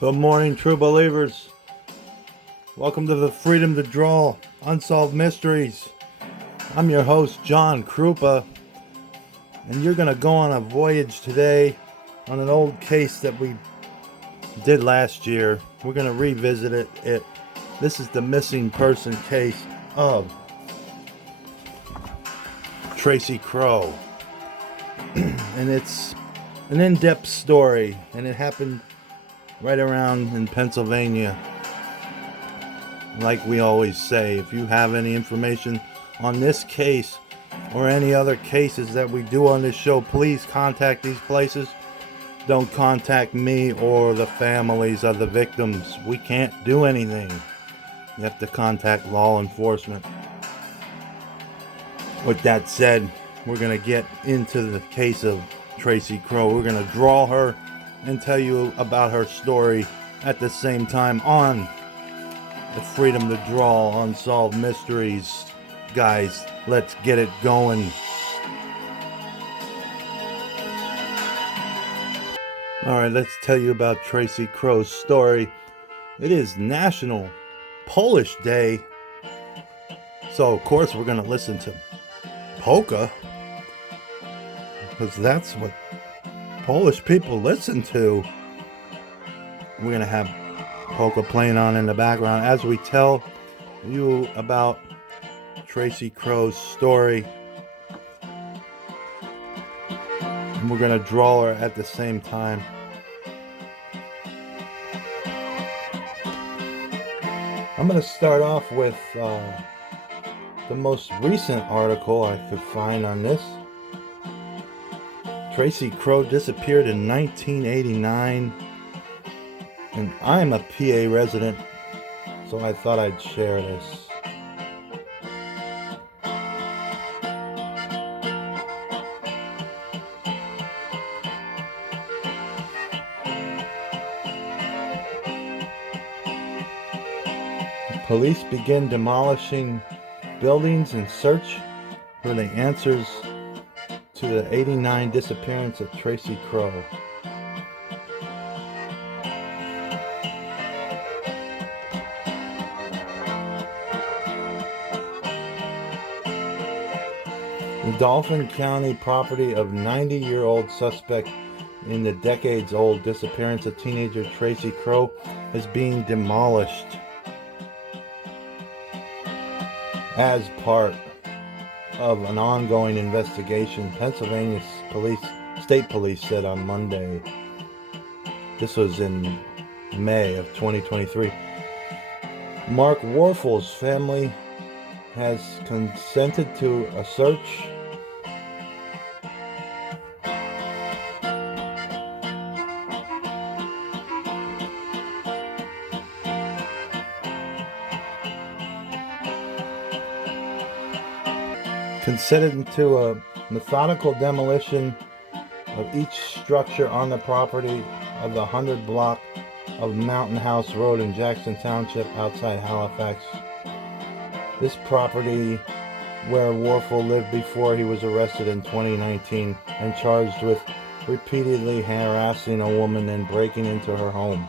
Good morning, true believers. Welcome to the Freedom to Draw Unsolved Mysteries. I'm your host, John Krupa, and you're going to go on a voyage today on an old case that we did last year. We're going to revisit it. This is the missing person case of Tracy Kroh. And it's an in-depth story, and it happened right around in Pennsylvania. Like we always say, if you have any information on this case or any other cases that we do on this show, please contact these places. Don't contact me or the families of the victims. We can't do anything. You have to contact law enforcement. With that said, we're going to get into the case of Tracy Kroh. We're going to draw her and tell you about her story at the same time on the Freedom to Draw Unsolved Mysteries. Guys, let's get it going. Alright, let's tell you about Tracy Kroh's story. It is National Polish Day. So, of course, we're going to listen to polka, because that's what Polish people listen to. We're going to have polka playing on in the background as we tell you about Tracy Kroh's story. And we're going to draw her at the same time. I'm going to start off with the most recent article I could find on this. Tracy Kroh disappeared in 1989, and I'm a PA resident, so I thought I'd share this. Police begin demolishing buildings in search for the answers to the 89 disappearance of Tracy Kroh. The Dauphin County property of 90-year-old suspect in the decades-old disappearance of teenager Tracy Kroh is being demolished as part of an ongoing investigation, Pennsylvania State Police said on Monday. This was in May of 2023. Mark Warfel's family has consented to a search a methodical demolition of each structure on the property of the 100 block of Mountain House Road in Jackson Township outside Halifax. This property where Warfel lived before he was arrested in 2019 and charged with repeatedly harassing a woman and breaking into her home.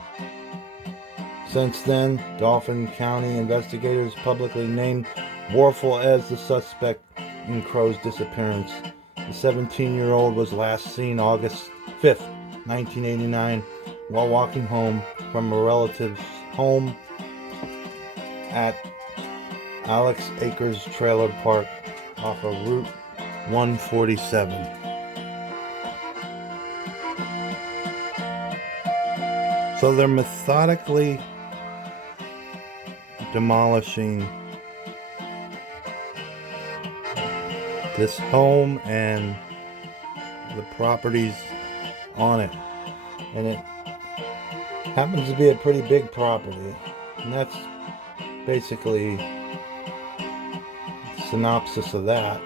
Since then, Dauphin County investigators publicly named Warfel as the suspect in Kroh's disappearance. The 17-year-old was last seen August 5th, 1989, while walking home from a relative's home at Alex Acres Trailer Park off of Route 147. So they're methodically demolishing this home and the properties on it, and it happens to be a pretty big property, and that's basically the synopsis of that.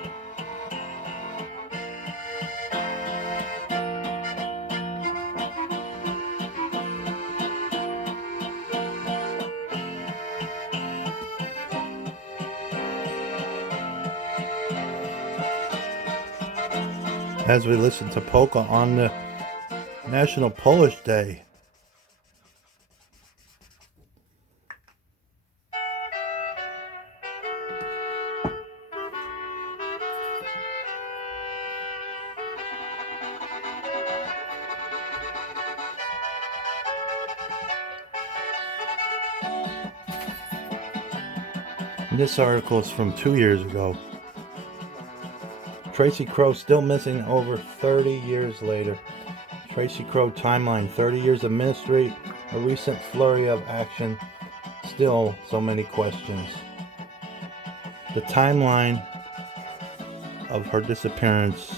As we listen to polka on the National Polish Day. This article is from 2 years ago. Tracy Kroh still missing over 30 years later. Tracy Kroh timeline, 30 years of mystery, a recent flurry of action, still so many questions. The timeline of her disappearance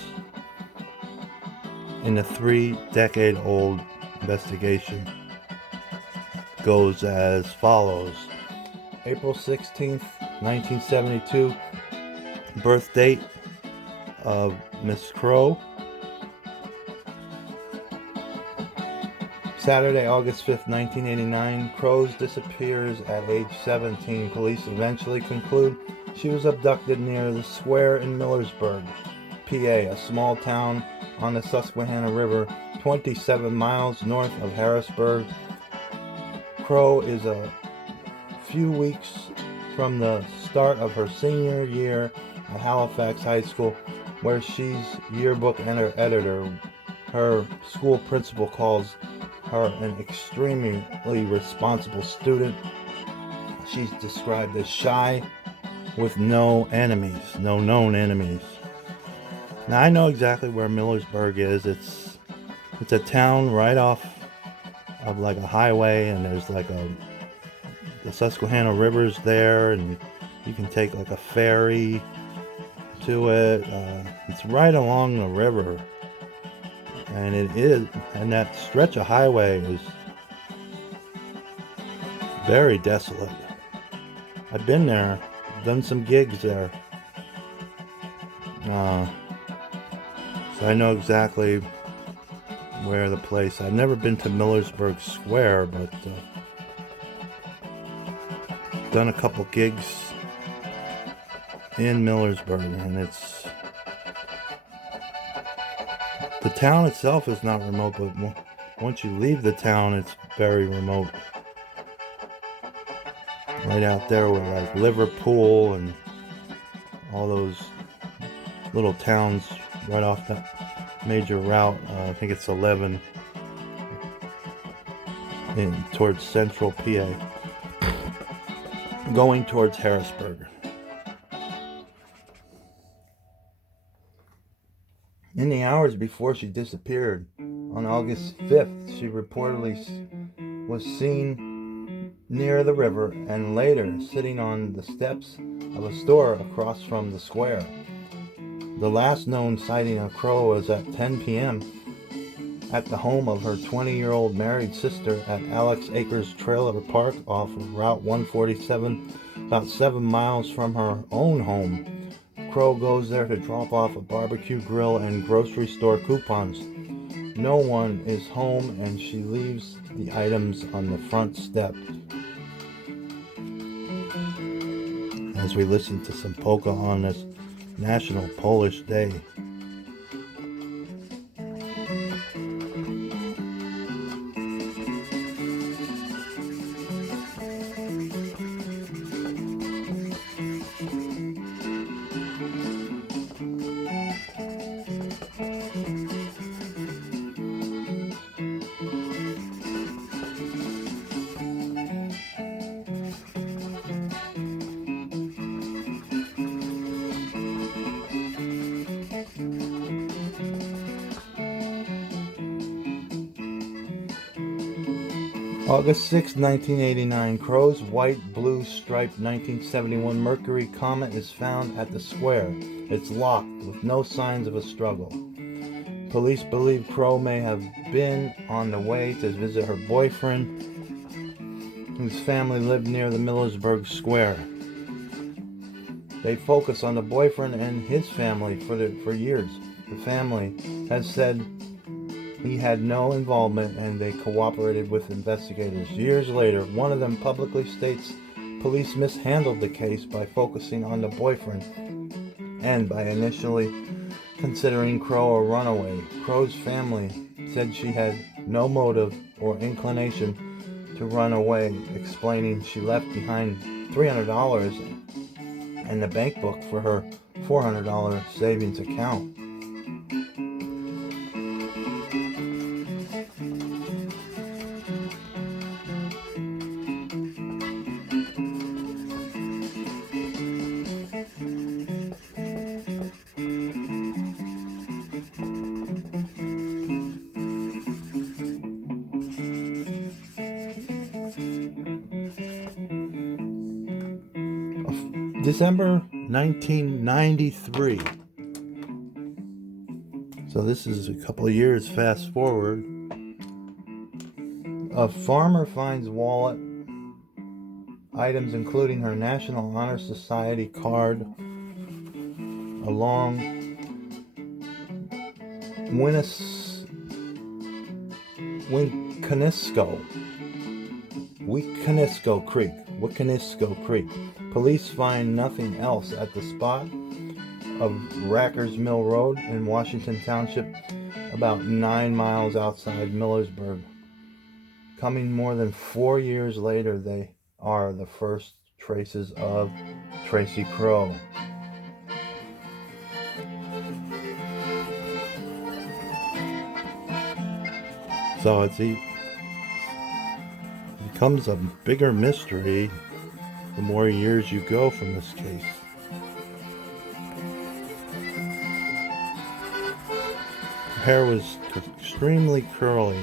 in a 3-decade-old investigation goes as follows. April 16th, 1972, birth date of Miss Kroh. Saturday, August 5th, 1989, Kroh disappears at age 17. Police eventually conclude she was abducted near the square in Millersburg, PA, a small town on the Susquehanna River, 27 miles north of Harrisburg. Kroh is a few weeks from the start of her senior year at Halifax High School, where she's yearbook editor. Her school principal calls her an extremely responsible student. She's described as shy with no enemies, no known enemies. Now I know exactly where Millersburg is. It's a town right off of like a highway, and there's like the Susquehanna River's there, and you can take like a ferry to it. It's right along the river, and that stretch of highway is very desolate. I've been there, done some gigs there, so I know exactly where the place. I've never been to Millersburg Square, but done a couple gigs in Millersburg, and the town itself is not remote, but once you leave the town, it's very remote. Right out there with like Liverpool and all those little towns right off that major route. I think it's 11 towards central PA, going towards Harrisburg. In the hours before she disappeared, on August 5th, she reportedly was seen near the river and later sitting on the steps of a store across from the square. The last known sighting of Kroh was at 10 p.m. at the home of her 20-year-old married sister at Alex Acres Trailer Park off of Route 147, about 7 miles from her own home. Kroh goes there to drop off a barbecue grill and grocery store coupons. No one is home, and she leaves the items on the front step. As we listen to some polka on this National Polish Day. August 6, 1989, Kroh's white-blue striped 1971 Mercury Comet is found at the square. It's locked with no signs of a struggle. Police believe Kroh may have been on the way to visit her boyfriend, whose family lived near the Millersburg Square. They focus on the boyfriend and his family for years. The family has said he had no involvement, and they cooperated with investigators. Years later, one of them publicly states police mishandled the case by focusing on the boyfriend and by initially considering Kroh a runaway. Kroh's family said she had no motive or inclination to run away, explaining she left behind $300 and the bank book for her $400 savings account. December 1993. So this is a couple of years fast forward. A farmer finds wallet, items including her National Honor Society card, a long Wiconisco Creek. Police find nothing else at the spot of Rackers Mill Road in Washington Township, about 9 miles outside Millersburg. Coming more than 4 years later, they are the first traces of Tracy Kroh. So it becomes a bigger mystery the more years you go from this case. Her hair was extremely curly.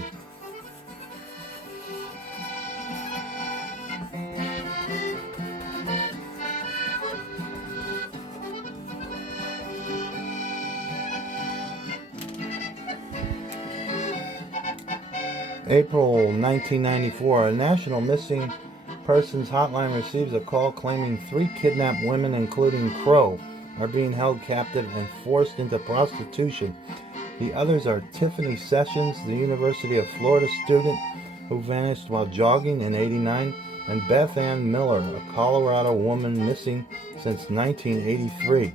April 1994, a national missing persons hotline receives a call claiming 3 kidnapped women, including Kroh, are being held captive and forced into prostitution. The others are Tiffany Sessions, the University of Florida student who vanished while jogging in '89, and Beth Ann Miller, a Colorado woman missing since 1983.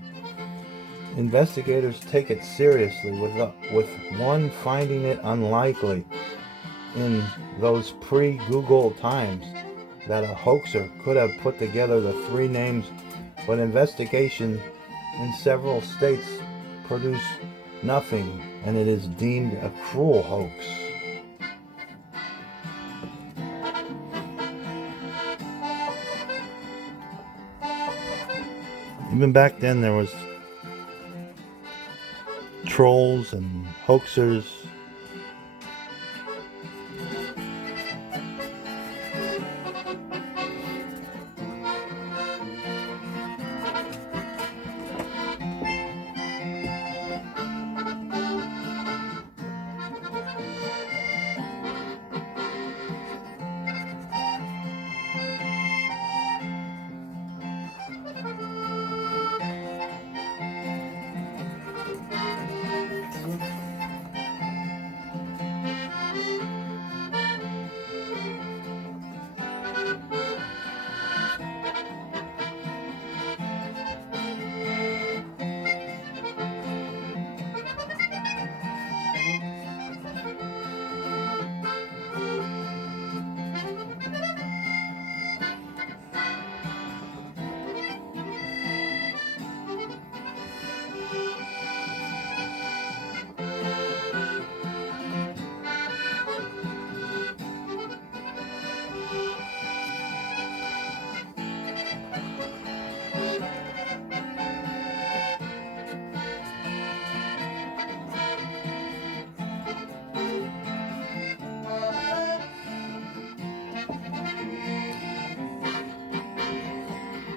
Investigators take it seriously, with one finding it unlikely in those pre-Google times that a hoaxer could have put together the 3 names, but investigation in several states produce nothing, and it is deemed a cruel hoax. Even back then there was trolls and hoaxers.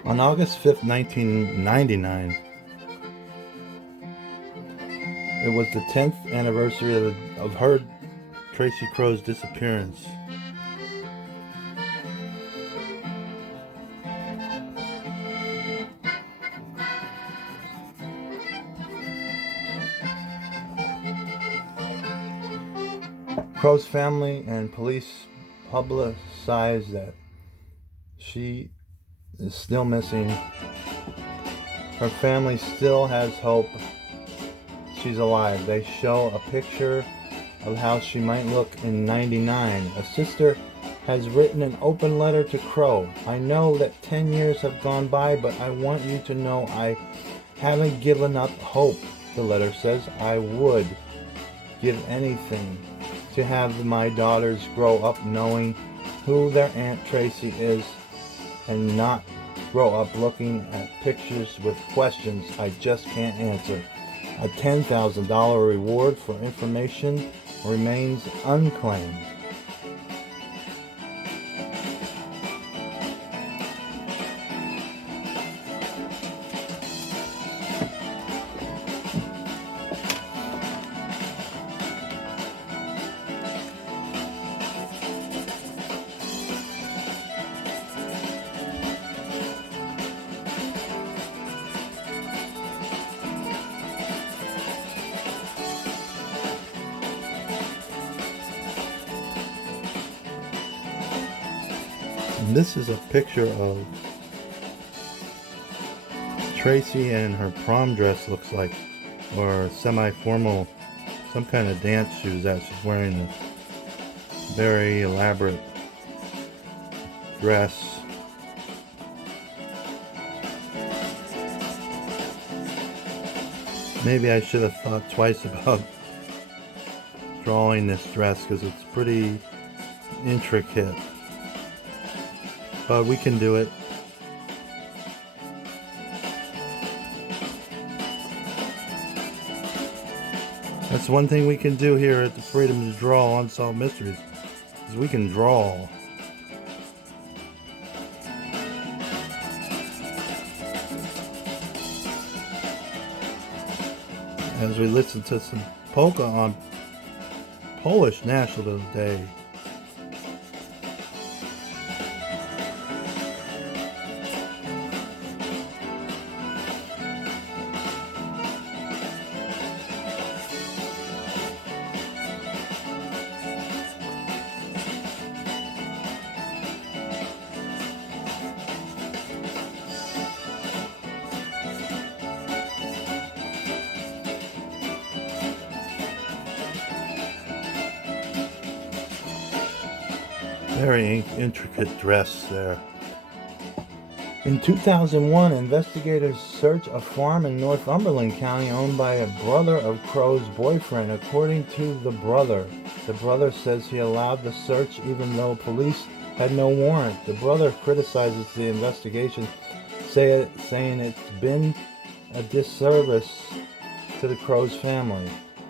On August 5th, 1999, it was the 10th anniversary of her, Tracy Kroh's, disappearance. Kroh's family and police publicized that she is still missing. Her family still has hope she's alive. They show a picture of how she might look in '99. A sister has written an open letter to Kroh. I know that 10 years have gone by, but I want you to know I haven't given up hope. The letter says, I would give anything to have my daughters grow up knowing who their Aunt Tracy is, and not grow up looking at pictures with questions I just can't answer. A $10,000 reward for information remains unclaimed. And this is a picture of Tracy in her prom dress, looks like, or semi-formal, some kind of dance shoes that she's wearing, a very elaborate dress. Maybe I should have thought twice about drawing this dress because it's pretty intricate, but we can do it. That's one thing we can do here at the Freedom to Draw Unsolved Mysteries, is we can draw. As we listen to some polka on Polish National Day. Very intricate dress there. In 2001, investigators search a farm in Northumberland County owned by a brother of Kroh's boyfriend. According to the brother says he allowed the search even though police had no warrant. The brother criticizes the investigation, saying it's been a disservice to the Kroh's family.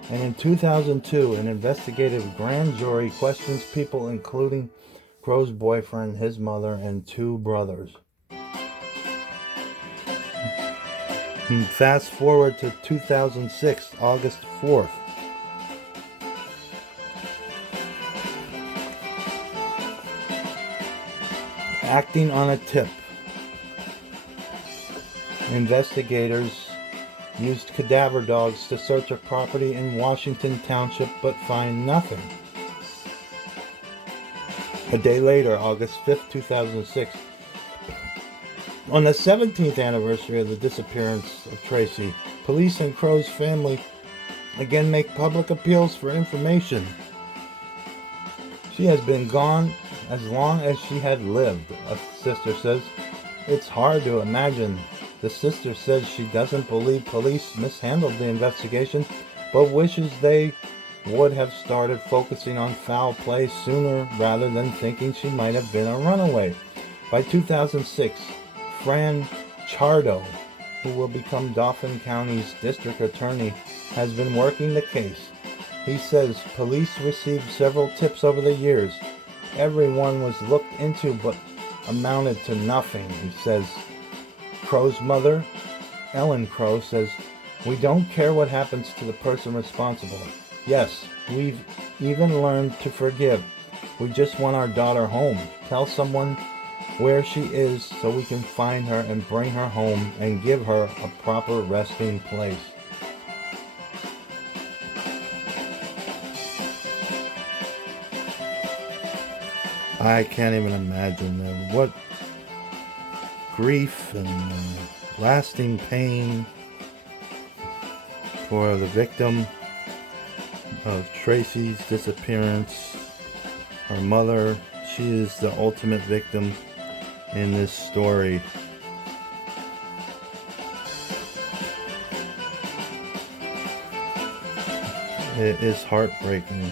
And in 2002, an investigative grand jury questions people including Kroh's boyfriend, his mother, and two brothers. Fast forward to 2006, August 4th. Acting on a tip, investigators used cadaver dogs to search a property in Washington Township but find nothing. A day later, August 5th, 2006, on the 17th anniversary of the disappearance of Tracy, police and Kroh's family again make public appeals for information. She has been gone as long as she had lived, a sister says. It's hard to imagine. The sister says she doesn't believe police mishandled the investigation, but wishes they would have started focusing on foul play sooner rather than thinking she might have been a runaway. By 2006, Fran Chardo, who will become Dauphin County's district attorney, has been working the case. He says police received several tips over the years. Everyone was looked into but amounted to nothing, he says. Kroh's mother, Ellen Kroh, says, "We don't care what happens to the person responsible. Yes, we've even learned to forgive. We just want our daughter home. Tell someone where she is so we can find her and bring her home and give her a proper resting place." I can't even imagine what grief and lasting pain for the victim of Tracy's disappearance. Her mother, she is the ultimate victim in this story. It is heartbreaking.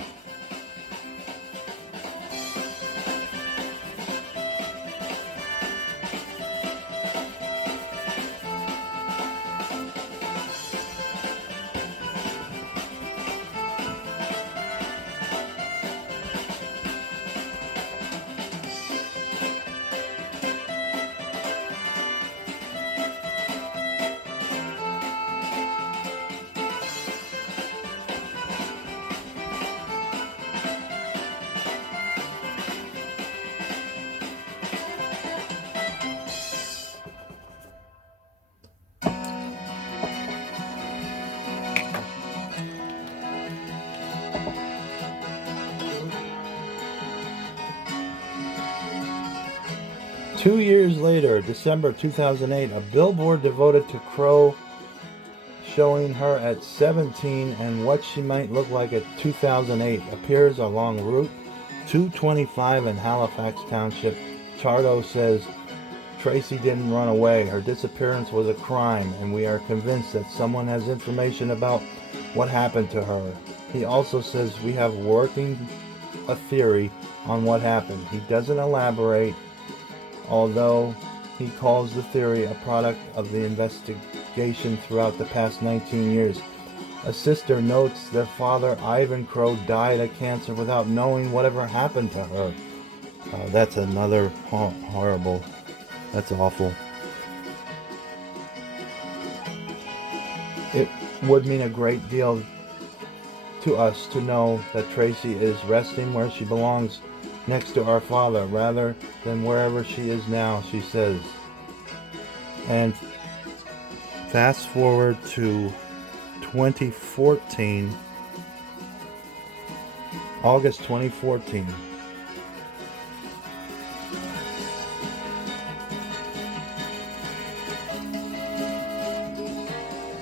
2 years later, December 2008, a billboard devoted to Kroh showing her at 17 and what she might look like at 2008 appears along Route 225 in Halifax Township. Chardo says Tracy didn't run away. Her disappearance was a crime, and we are convinced that someone has information about what happened to her. He also says we have working a theory on what happened. He doesn't elaborate, although he calls the theory a product of the investigation throughout the past 19 years. A sister notes their father, Ivan Kroh, died of cancer without knowing whatever happened to her. That's another horrible. That's awful. It would mean a great deal to us to know that Tracy is resting where she belongs, next to our father, rather than wherever she is now, she says. And fast forward to 2014, August 2014.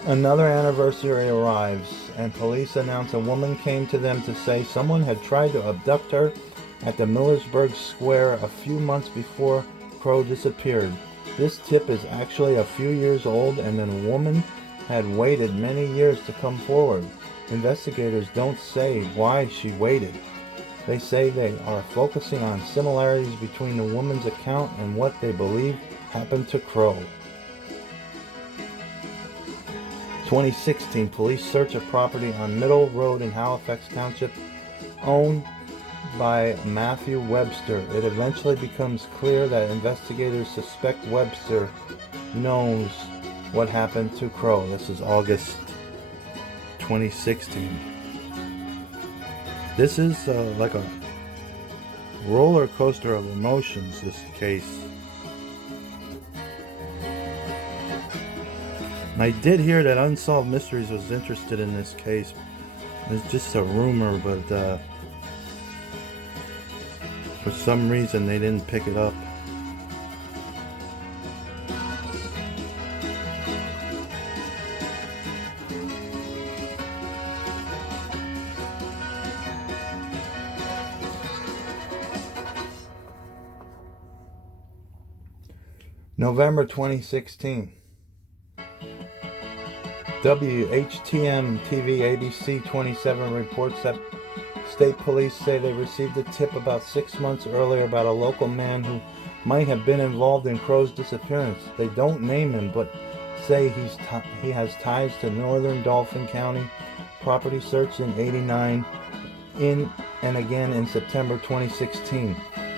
Another anniversary arrives, and police announce a woman came to them to say someone had tried to abduct her at the Millersburg Square a few months before Kroh disappeared. This tip is actually a few years old, and the woman had waited many years to come forward. Investigators don't say why she waited. They say they are focusing on similarities between the woman's account and what they believe happened to Kroh. 2016, police search a property on Middle Road in Halifax Township owned by Matthew Webster. It eventually becomes clear that investigators suspect Webster knows what happened to Kroh. This is August 2016. This is like a roller coaster of emotions, this case. I did hear that Unsolved Mysteries was interested in this case. It's just a rumor, but for some reason they didn't pick it up. November 2016. WHTM TV ABC 27 reports that state police say they received a tip about 6 months earlier about a local man who might have been involved in Kroh's disappearance. They don't name him, but say he has ties to northern Dauphin County. Property searched in '89 and again in September 2016.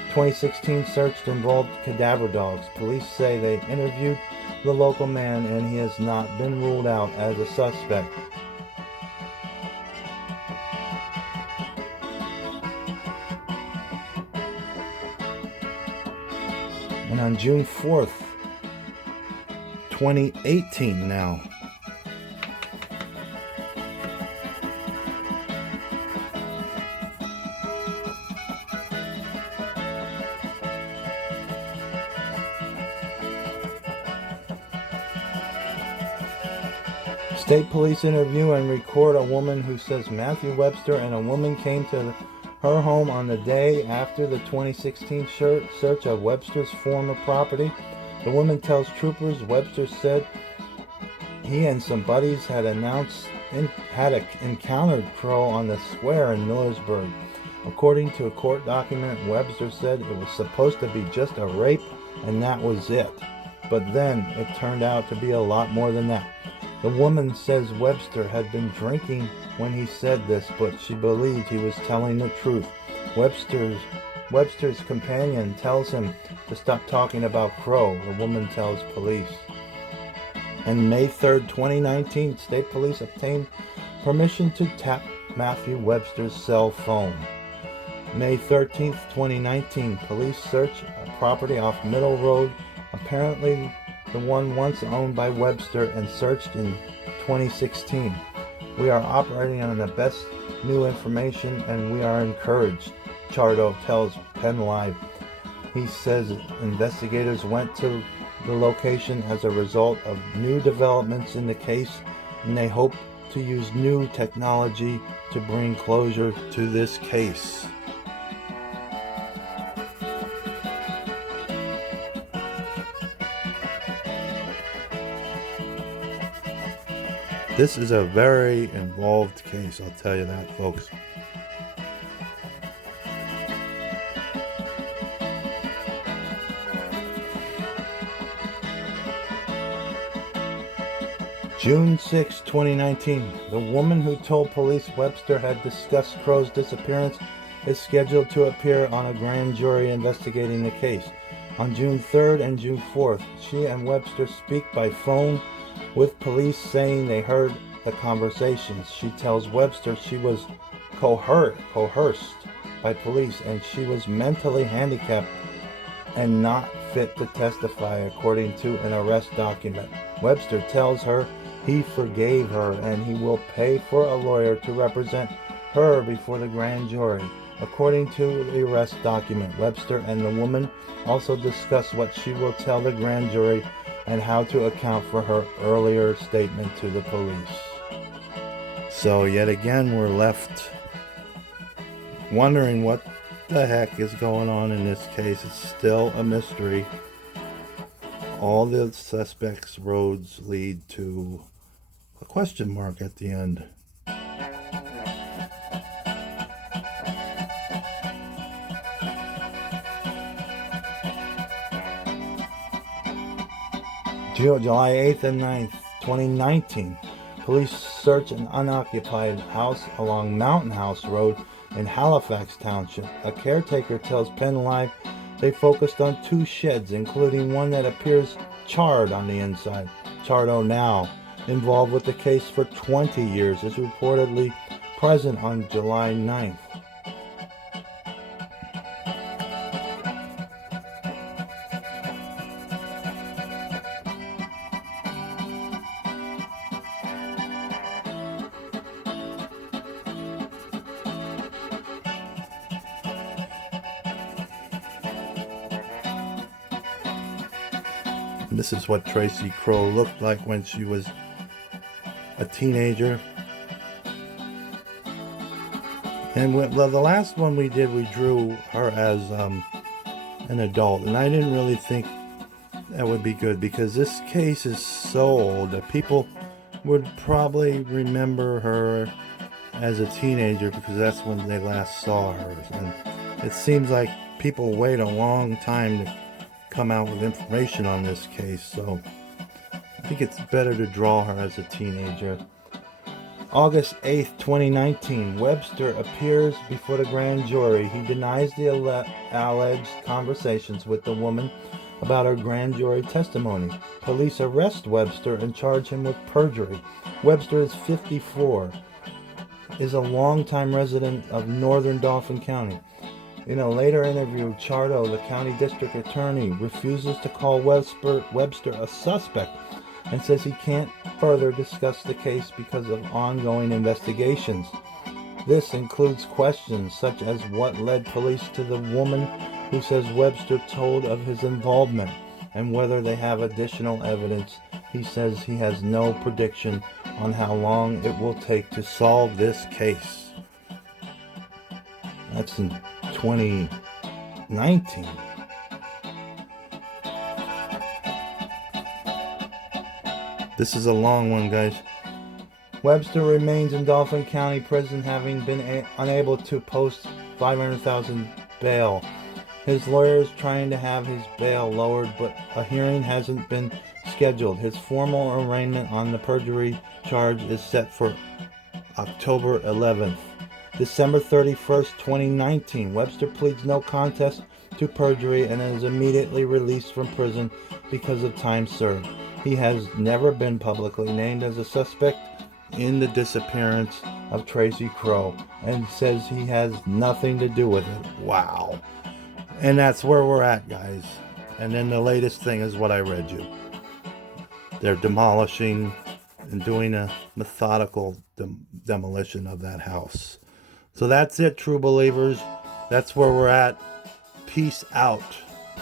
2016 search involved cadaver dogs. Police say they interviewed the local man and he has not been ruled out as a suspect. And on June 4th, 2018 now, state police interview and record a woman who says Matthew Webster and a woman came to her home on the day after the 2016 search of Webster's former property. The woman tells troopers Webster said he and some buddies had encountered Kroh on the square in Millersburg. According to a court document, Webster said it was supposed to be just a rape and that was it. But then it turned out to be a lot more than that. The woman says Webster had been drinking when he said this, but she believed he was telling the truth. Webster's companion tells him to stop talking about Kroh, the woman tells police. On May 3rd, 2019, state police obtained permission to tap Matthew Webster's cell phone. May 13th, 2019, police search a property off Middle Road, apparently the one once owned by Webster, and searched in 2016. We are operating on the best new information and we are encouraged, Chardo tells Penn Live. He says investigators went to the location as a result of new developments in the case, and they hope to use new technology to bring closure to this case. This is a very involved case, I'll tell you that, folks. June 6, 2019. The woman who told police Webster had discussed Kroh's disappearance is scheduled to appear on a grand jury investigating the case. On June 3rd and June 4th, she and Webster speak by phone with police saying they heard the conversations. She tells Webster she was coerced by police and she was mentally handicapped and not fit to testify, according to an arrest document. Webster tells her he forgave her and he will pay for a lawyer to represent her before the grand jury. According to the arrest document, Webster and the woman also discuss what she will tell the grand jury and how to account for her earlier statement to the police. So yet again, we're left wondering what the heck is going on in this case. It's still a mystery. All the suspects' roads lead to a question mark at the end. July 8th and 9th, 2019. Police search an unoccupied house along Mountain House Road in Halifax Township. A caretaker tells Penn Live they focused on 2 sheds, including one that appears charred on the inside. Chardo, now involved with the case for 20 years, is reportedly present on July 9th. This is what Tracy Kroh looked like when she was a teenager. And the last one we did, we drew her as an adult. And I didn't really think that would be good because this case is so old that people would probably remember her as a teenager because that's when they last saw her. And it seems like people wait a long time to come out with information on this case, so I think it's better to draw her as a teenager. August 8th, 2019, Webster appears before the grand jury. He denies the alleged conversations with the woman about her grand jury testimony. Police arrest Webster and charge him with perjury. Webster is 54, is a longtime resident of northern Dauphin County. In a later interview, Chardo, the county district attorney, refuses to call Webster a suspect and says he can't further discuss the case because of ongoing investigations. This includes questions such as what led police to the woman who says Webster told of his involvement and whether they have additional evidence. He says he has no prediction on how long it will take to solve this case. That's in 2019. This is a long one, guys. Webster remains in Dauphin County Prison, having been unable to post $500,000 bail. His lawyer is trying to have his bail lowered, but a hearing hasn't been scheduled. His formal arraignment on the perjury charge is set for October 11th. December 31st, 2019, Webster pleads no contest to perjury and is immediately released from prison because of time served. He has never been publicly named as a suspect in the disappearance of Tracy Kroh and says he has nothing to do with it. Wow. And that's where we're at, guys. And then the latest thing is what I read you. They're demolishing and doing a methodical demolition of that house. So that's it, true believers. That's where we're at. Peace out.